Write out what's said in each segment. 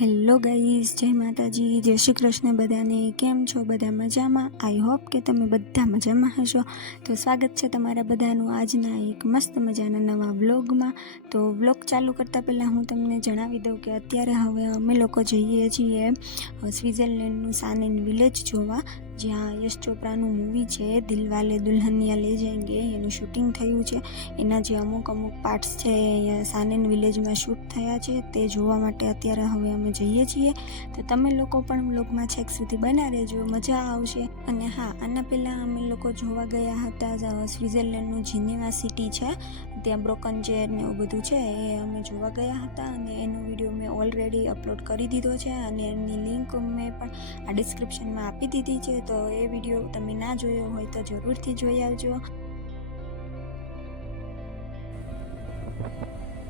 Hello guys, જય માતાજી, જય શ્રી કૃષ્ણ બધાને. કેમ છો બધા? મજામાં? આઈ હોપ કે તમે બધા મજામાં હશો. તો સ્વાગત છે તમારા બધાનું આજના એક મસ્ત મજાના નવા વ્લોગમાં. તો વ્લોગ ચાલુ કરતાં પહેલાં હું તમને જણાવી દઉં કે અત્યારે હવે અમે લોકો જઈએ છીએ સ્વિટ્ઝરલેન્ડનું સાનેન વિલેજ જોવા, જ્યાં યશ ચોપરાનું મૂવી છે દિલવાલે દુલ્હનિયા લે જાયેંગે, એનું શૂટિંગ થયું છે. એના જે અમુક પાર્ટ્સ છે એ અહીંયા સાનેન વિલેજમાં શૂટ થયા છે. તે જોવા માટે અત્યારે હવે અમે જઈએ છીએ. તો તમે લોકો પણ વ્લોગમાં છેક સુધી બના રહેજો, મજા આવશે. અને હા, આના પહેલાં અમે લોકો જોવા ગયા હતા સ્વિટ્ઝરલેન્ડનું જીનેવા સિટી છે, ત્યાં બ્રોકન ચેર ને એવું બધું છે, એ અમે જોવા ગયા હતા. અને એનો વિડીયો મેં ઓલરેડી અપલોડ કરી દીધો છે અને એની લિંક મેં પણ આ ડિસ્ક્રિપ્શનમાં આપી દીધી છે. તો એ વિડીયો તમે ના જોયો હોય તો જરૂરથી જોઈ આવજો.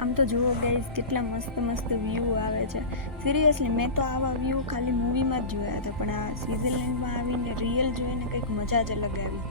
આમ તો જુઓ ગાઈઝ, કેટલા મસ્ત મસ્ત વ્યૂ આવે છે. સિરિયસલી મેં તો આવા વ્યૂ ખાલી મૂવીમાં જ જોયા હતા, પણ આ સ્વિટ્ઝરલેન્ડમાં આવીને રિયલ જોઈને કંઈક મજા જ અલગ આવી.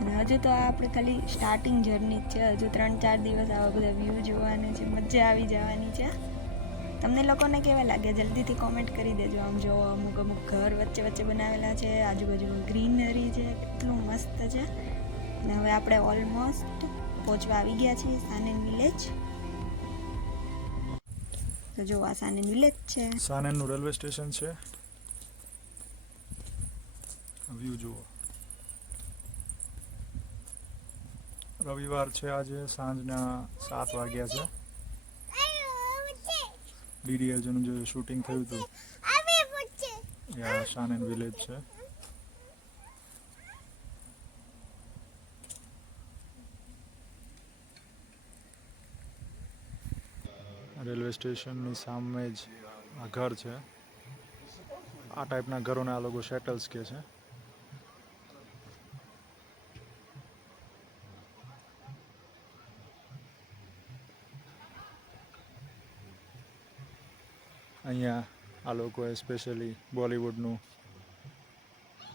અને હજુ તો આપણે ખાલી સ્ટાર્ટિંગ જર્ની જ છે. હજુ 3-4 દિવસ આવા બધા વ્યૂ જોવાના છે, મજા આવી જવાની છે. તમને લોકોને કેવા લાગે જલ્દીથી કોમેન્ટ કરી દેજો. આમ જો અમુક ઘર વચ્ચે વચ્ચે બનાવેલા છે, આજુબાજુમાં ગ્રીનરી છે, કેટલું મસ્ત છે. અને હવે આપણે ઓલમોસ્ટ પહોંચવા આવી ગયા છીએ સાનેન વિલેજ. તો જો આ સાનેન વિલેજ છે, સાનેનનું રેલવે સ્ટેશન છે. વ્યૂ જુઓ. રવિવાર છે, આજે સાંજના 7 વાગ્યા છે. ડીડીએલ જેનું જે શૂટિંગ થયું હતું સાનેન વિલેજ છે. રેલવે સ્ટેશનની સામે જ આ ઘર છે. આ ટાઈપના ઘરોને આ લોકો શેટલ્સ કહે છે. અહીંયા આ લોકોએ સ્પેશિયલી બોલિવૂડનું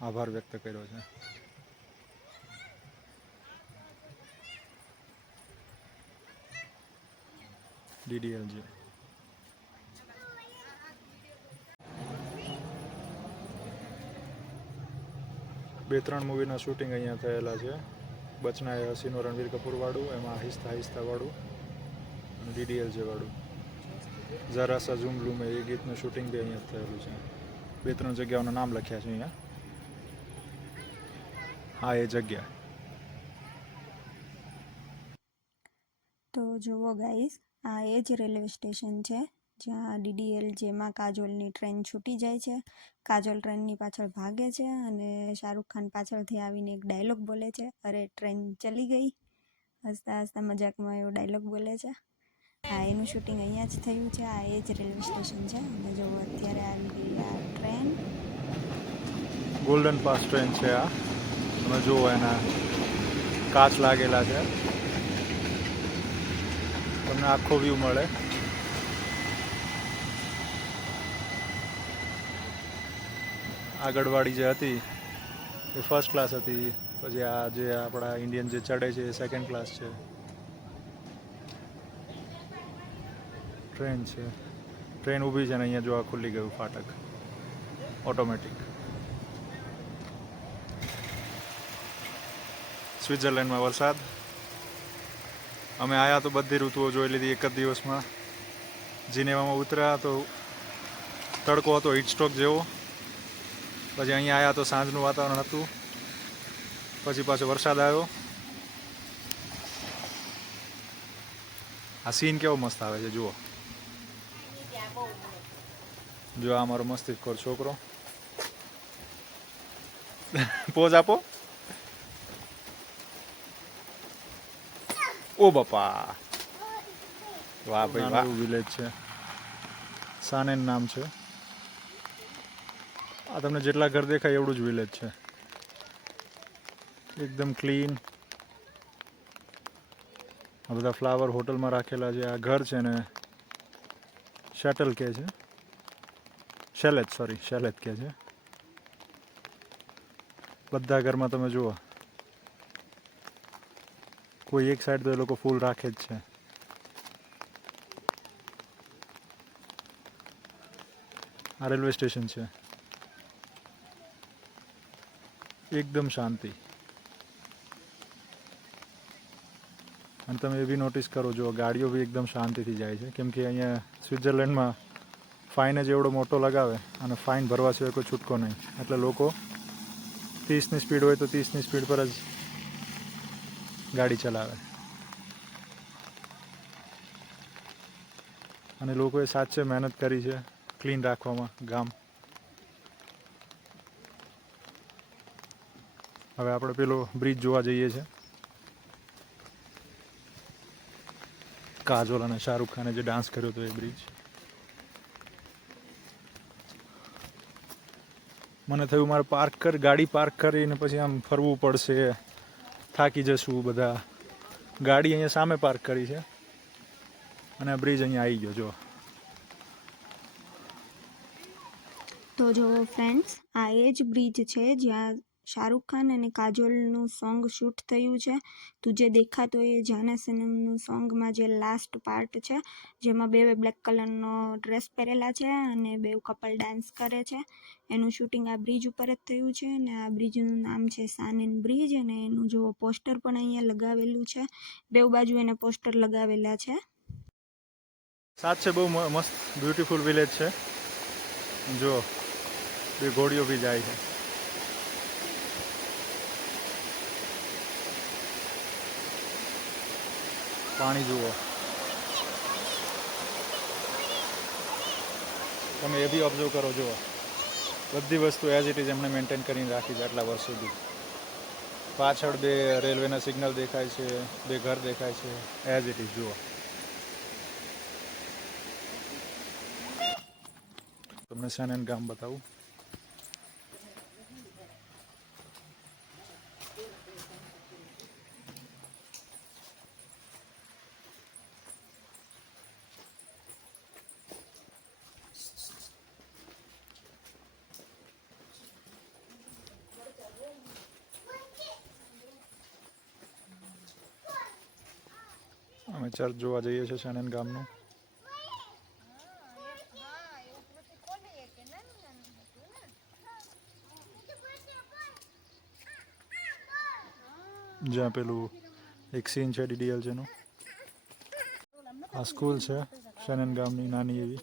આભાર વ્યક્ત કર્યો છે. ડીડીએલજી. બે ત્રણ મૂવીના શૂટિંગ અહીંયા થયેલા છે. બચના એ હસીનો રણવીર કપૂર વાળું, એમાં આહિસ્તા આહિસ્તા વાળું, અને ડીડીએલજે વાળું. ઝરા સા ઝૂમ લૂં મેં, એ ગીતનું શૂટિંગ બી અહીંયા થયેલું છે. 2-3 જગ્યાઓના નામ લખ્યા છે અહીંયા. હા, એ જગ્યા. તો જુઓ ગાઈઝ, આ એ જ રેલવે સ્ટેશન છે જ્યાં ડીડીએલ જેમાં કાજોલની ટ્રેન છૂટી જાય છે. કાજોલ ટ્રેનની પાછળ ભાગે છે અને શાહરૂખ ખાન પાછળથી આવીને એક ડાયલોગ બોલે છે, અરે ટ્રેન ચલી ગઈ. હસતા હસતા મજાકમાં એવો ડાયલોગ બોલે છે. હા, એનું શૂટિંગ અહીંયા જ થયું છે. આ એ જ રેલવે સ્ટેશન છે. અને જો અત્યારે આવી ગઈ આ ટ્રેન. ગોલ્ડન પાસ ટ્રેન છે આ. તમે જુઓ, એના કાચ લાગેલા છે. તમને આખો વ્યૂ મળે. આગળવાળી જે હતી એ ફર્સ્ટ ક્લાસ હતી. પછી આ જે આપણા ઇન્ડિયન જે ચડે છે એ સેકન્ડ ક્લાસ છે. ટ્રેન છે. ટ્રેન ઊભી છે ને અહીંયા જો આ ખુલ્લી ગયું ફાટક, ઓટોમેટિક. સ્વિટ્ઝરલેન્ડમાં વરસાદ. અમે આવ્યા તો બધી ઋતુઓ જોઈ લીધી એક જ દિવસમાં. જીનેવામાં ઉતર્યા તો તડકો હતો, હીટસ્ટ્રોક જેવો. પછી અહીંયા આવ્યા તો સાંજનું વાતાવરણ હતું. પછી પાછો વરસાદ આવ્યો. આ સીન કેવો મસ્ત આવે છે જુઓ. જો આ મારો મસ્તીખોર છોકરો. પોઝ આપો. ઓ બાપા, વાહ ભાઈ વાહ. વિલેજ છે, સાનેન નામ છે. આ તમને જેટલા ઘર દેખાય એવડું જ વિલેજ છે. એકદમ ક્લીન. આ બધા ફ્લાવર હોટલમાં રાખેલા છે. આ ઘર છે ને શેટલ કહે છે, શેલેત કહે છે. બધા ઘરમાં તમે જુઓ, કોઈ એક સાઈડ તો એ લોકો ફૂલ રાખે જ છે. આ રેલવે સ્ટેશન છે. એકદમ શાંતિ. અને તમે એ બી નોટિસ કરો, જો ગાડીઓ બી એકદમ શાંતિથી જાય છે, કેમ કે અહીંયા સ્વિટ્ઝરલેન્ડમાં ફાઇન જ એવડો મોટો લગાવે અને ફાઇન ભરવા સિવાય કોઈ છૂટકો નહીં. એટલે લોકો 30ની સ્પીડ હોય તો 30ની સ્પીડ પર જ ગાડી ચલાવે. અને લોકોએ સાચે મહેનત કરી છે ક્લીન રાખવામાં ગામ. હવે આપણે પેલો બ્રિજ જોવા જઈએ છીએ. કાજોલ અને શાહરૂખ ખાને જે ડાન્સ કર્યો હતો એ બ્રિજ. મને થયું મારે ગાડી પાર્ક કરીને પછી આમ ફરવું પડશે, થાકી જશું બધા. ગાડી અહીંયા સામે પાર્ક કરી છે અને આ બ્રિજ અહીંયા આવી ગયો. જો તો જો ફ્રેન્ડ્સ, આ એ જ બ્રિજ છે જ્યાં શાહરૂખ ખાન અને કાજોલનું સોંગ શૂટ થયું છે. તુજે દેખા તો એ જાના સનમનું સોંગમાં જે લાસ્ટ પાર્ટ છે, જેમાં બે બ્લેક કલરનો ડ્રેસ પહેરેલા છે અને બે કપલ ડાન્સ કરે છે, એનું શૂટિંગ આ બ્રિજ ઉપર જ થયું છે. અને આ બ્રિજનું નામ છે સાનેન બ્રિજ અને એનું જો પોસ્ટર પણ અહીંયા લગાવેલું છે. બેઉ બાજુ એને પોસ્ટર લગાવેલા છે. સાચે બહુ મસ્ત બ્યુટીફુલ વિલેજ છે. જો બે ઘોડીઓ બી જાય છે. પાણી જુઓ તમે, એ બી ઓબ્ઝર્વ કરો. જુઓ બધી વસ્તુ એઝ ઇટ ઇઝ એમણે મેન્ટેન કરીને રાખી છે આટલા વર્ષ સુધી. પાછળ બે રેલવેના સિગ્નલ દેખાય છે, બે ઘર દેખાય છે, એઝ ઇટ ઇઝ. જુઓ તમને સાનેન ગામ બતાવું. અમે ચર્ચ જોવા જઈએ છીએ સાનેન ગામનું. જ્યાં પેલું એક સીન છે DDLJનું. આ સ્કૂલ છે સાનેન ગામની નાની એવી.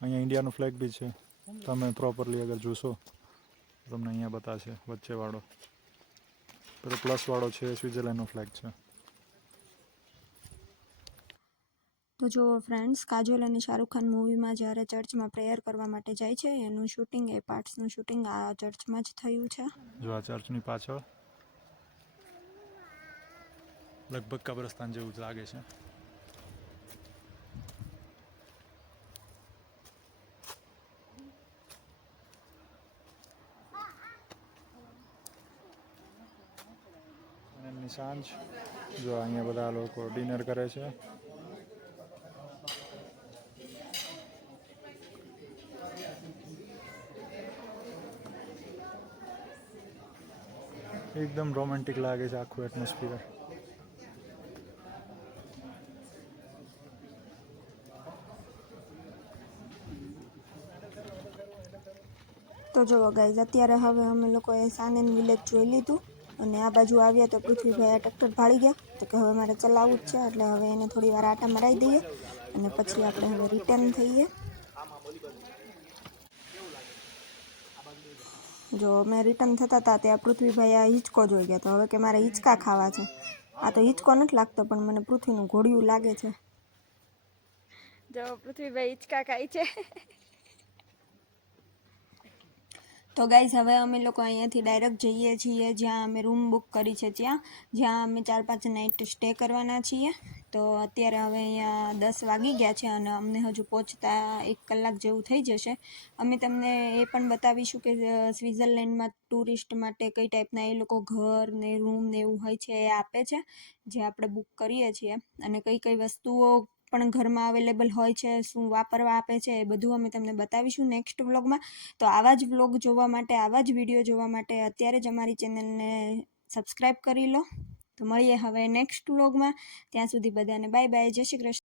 અહીંયા ઇન્ડિયાનું ફ્લેગ બી છે. તમે પ્રોપરલી અગર જોશો તમને અહીંયા બતાવશે. વચ્ચેવાળો પેલો પ્લસવાળો છે સ્વિટ્ઝરલેન્ડનો ફ્લેગ છે. તો જો ફ્રેન્ડ્સ, કાજોલ અને શાહરૂખ ખાન મૂવીમાં જ્યારે ચર્ચમાં પ્રેયર કરવા માટે જાય છે, એનું શૂટિંગ, એ પાર્ટ્સનું શૂટિંગ આ ચર્ચમાં જ થયું છે. જો આ ચર્ચની પાછળ લગભગ કબ્રસ્તાન જેવું જ લાગે છે. અને એમની સાંજ. જો અહીંયા બધા લોકો ડિનર કરે છે. એકદમ રોમેન્ટિક લાગે છે આખું એટમોસ્ફિયર. તો જો ગાઈઝ, અત્યારે હવે અમે લોકોએ સાનેન વિલેજ જોઈ લીધું અને આ બાજુ આવ્યા તો પૃથ્વીભાઈ આ ટ્રેક્ટર ભાળી ગયા. તો કે હવે મારે ચલાવવું જ છે, એટલે હવે એને થોડી વાર આટા મરાવી દઈએ અને પછી આપણે હવે રિટર્ન થઈએ. જો મેં રિટર્ન થતા હતા ત્યાં પૃથ્વીભાઈ આ હિંચકો જોઈ ગયા. તો હવે કે મારે હિંચકા ખાવા છે. આ તો હિંચકો નથી લાગતો, પણ મને પૃથ્વીનું ઘોડિયું લાગે છે. જો પૃથ્વીભાઈ હિંચકા ખાય છે. તો ગાઈઝ, હવે અમે લોકો અહીંયાથી ડાયરેક્ટ જઈએ છીએ જ્યાં અમે રૂમ બુક કરી છે, જ્યાં અમે 4-5 નાઇટ સ્ટે કરવાના છીએ. તો અત્યારે હવે અહીંયા 10 વાગી ગયા છે અને અમને હજુ પહોંચતા 1 કલાક જેવું થઈ જશે. અમે તમને એ પણ બતાવીશું કે સ્વિટ્ઝરલેન્ડમાં ટુરિસ્ટ માટે કઈ ટાઈપના એ લોકો ઘર ને રૂમ ને એવું હોય છે એ આપે છે, જે આપણે બુક કરીએ છીએ. અને કઈ કઈ વસ્તુઓ પણ ઘરમાં અવેલેબલ હોય છે, શું વાપરવા આપે છે, એ બધું અમે તમને બતાવીશું નેક્સ્ટ વ્લોગમાં. તો આવા જ વ્લોગ જોવા માટે, આવા જ વિડીયો જોવા માટે અત્યારે જ અમારી ચેનલને સબસ્ક્રાઈબ કરી લો. તો મળીએ હવે નેક્સ્ટ વ્લોગમાં. ત્યાં સુધી બધાને બાય બાય, જય શ્રી કૃષ્ણ.